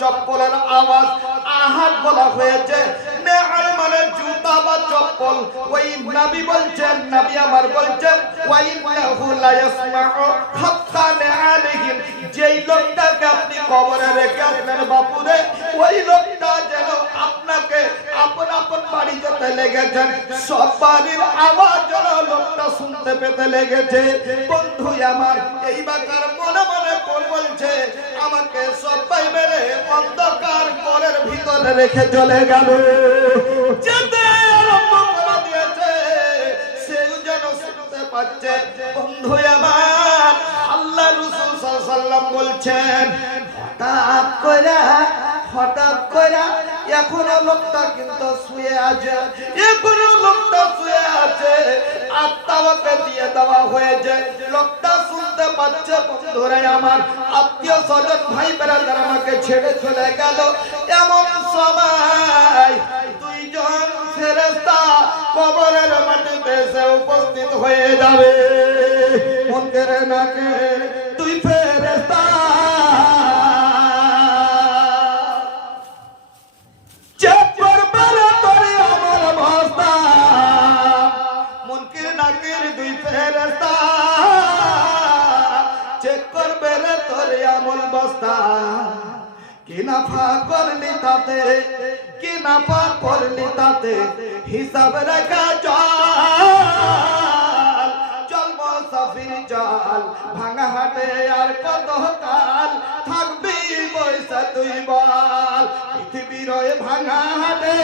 চপ্পলের আওয়াজ আহাদ বলা হয়েছে, নেআল মানে জুতা বা চপ্পল। ওই নবী বলছেন, নবী আমার বলছেন, ওয়া ইন্নাহু লা ইয়াসমাউ খাফতা নেআলিহিম, যেই লোকটাকে আপনি কবরে রেখে আসলেন বাপুরে, ওই লোকটা যেন আপনাকে আপন আপন বাড়ি যেতে লেগেছেন, সব বাড়ির আওয়াজ যেন লোকটা শুনতে পেতে লেগেছে। বন্ধু আমার, এই বাকার মনে মনে বলছে, আমাকে সবাই মেরে অন্ধকার ঘরের ভিতরে রেখে চলে গেল। যেতে আরম্ভ করে দিয়েছে, সেও যেন শুনতে পাচ্ছে। বন্ধু আমার, আল্লাহ রাসূল সাল্লাল্লাহু আলাইহি ওয়াসাল্লাম বলছেন, হঠাৎ কইরা এখনো লোকটা কিন্তু শুয়ে আছে, এখনো লোকটা শুয়ে আছে, আত্মাকে দিয়ে দেওয়া হয়েছে। লোকটা শুনতে পাচ্ছে। বন্ধুরা আমার, আত্মীয় স্বজন ভাই বেরাদার আমাকে ছেড়ে চলে গেল। এমন সময় দুইজন ফেরেশতা কবরের মাটিতে এসে উপস্থিত হয়ে যাবে। মনকের নাকে দুই ফেরেশতা কি নাফা করলি তাতে হিসাব রেখা চল মুসাফির চল, ভাঙা হাটে আর কত কাল থাকবি বৈশা তুই বল। পৃথিবীর ওই ভাঙা হাটে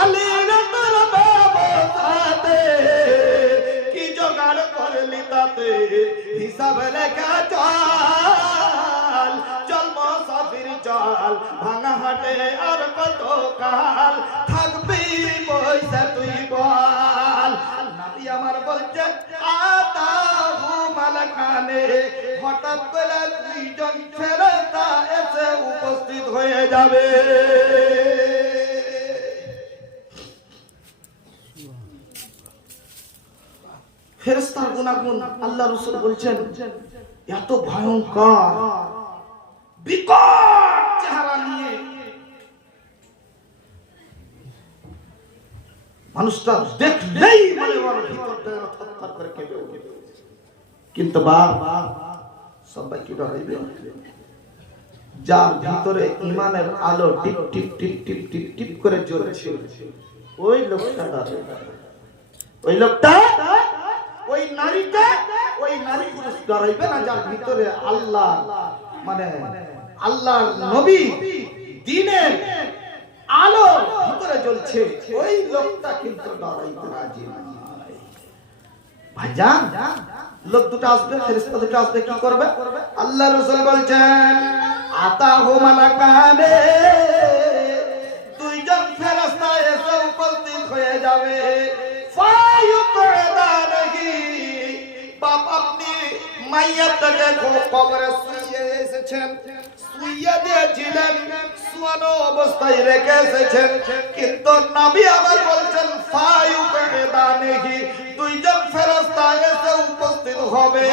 আলীর তোর ব্যবস্থাতে কি জোগাড় করলি তাতে হিসাব রেখা চল মুসাফির চল, ভাঙা হাটে আর কত কাল থাকবি বৈশা তুই বল। নবী আমার বলছেন, আতাহু মালাকানে, হঠাৎ করে দুইজন ফেরেশতা এসে উপস্থিত হয়ে যাবে। ফেরেশতার গুণাগুণ আল্লাহ রাসূল বলছেন এত ভয়ঙ্কর, বিকট চেহারা নিয়ে মানুষটা দেখলেই মানে ওর ভিতরটা থরথর করে কেঁপে ওঠে। কিন্তু বাবা সবাই কি ডরাইবে? যার ভিতরে ঈমানের আলো টিপ টিপ টিপ টিপ টিপ টিপ করে জ্বলছে, ওই লোকটা ডরাইবে। ওই লোকটা, ওই নারীটা, ওই নারী পুরুষ ডরাইবে না যার ভিতরে আল্লাহ মানে আল্লাহর নবী দ্বীনের আলো ভিতরে জ্বলছে, ওই লোকটা কিন্তু ডরাইতে রাজি নয়। ভাইজান, লোক দুটো আসবে, ফেরেশতা দুটো আসবে, কি করবে? আল্লাহ রাসূল বলছেন, আতাহু মালাকানে, দুইজন ফেরেশতা এসে উপস্থিত হয়ে যাবে। বাপ, আপনি মাইয়াতটাকে কবরে শুইয়ে এসেছেন, শুইয়ে দিয়েছিলেন, শোয়ানো অবস্থায় রেখে এসেছেন, কিন্তু নবী আবার বলছেন ফায়ুকদানিহি, দুইজন ফেরেশতা এসে উপস্থিত হবে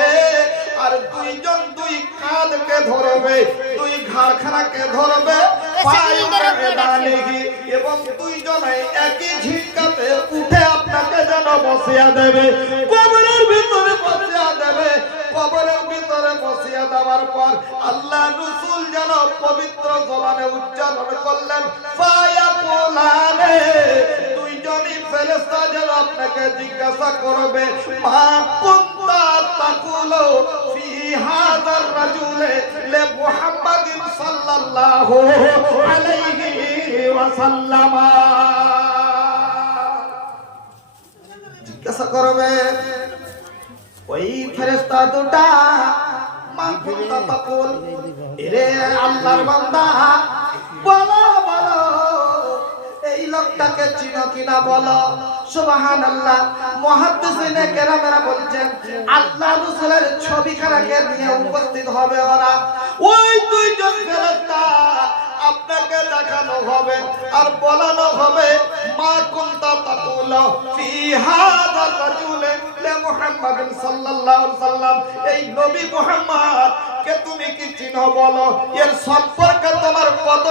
আর দুইজন দুই কাঁধকে ধরবে, দুই ঘাড়খানাকে ধরবে, ফায়ুকদানিহি, এবং দুইজনে একই ঝিঁকাতে উঠে আপনাকে যেন বসিয়ে দেবে, কবরের ভিতরে বসিয়ে দেবে। কবরের ভিতরে বসিয়ে দেওয়ার পর আল্লাহ রাসূল যেন পবিত্র জবানে উচ্চারণ করলেন, ফায়াকুলানে, দুইজনই ফেরেশতা যেন আপনাকে জিজ্ঞাসা করবে, মা কুনতা তাকুলু ফি হাযার রাজুলে লি মুহাম্মাদিন সাল্লাল্লাহু আলাইহি ওয়াসাল্লাম। জিজ্ঞাসা করবে ওই ফেরেশতা দুটা, মা কুনতা তাকুল, এরে আল্লাহর বান্দা, বলো বলো এই লোকটাকে চিনো কিনা বলো। সুবহানাল্লাহ। মুহাদ্দিসিনে কেরামেরা বলছেন, আল্লাহ রাসূলের ছবিখানাকে নিয়ে উপস্থিত হবে ওরা, ওই দুইজন ফেরেশতা আপনাকে দেখানো হবে আর বলানো হবে, মা কুনতা তাকুলু ফি হাযা রাজুলে লি মুহাম্মাদিন সাল্লাল্লাহু আলাইহি ওয়াসাল্লাম, এই নবী মুহাম্মদ কে তুমি কি চিনো চিনো বলো, এর সম্পর্কে তোমার কত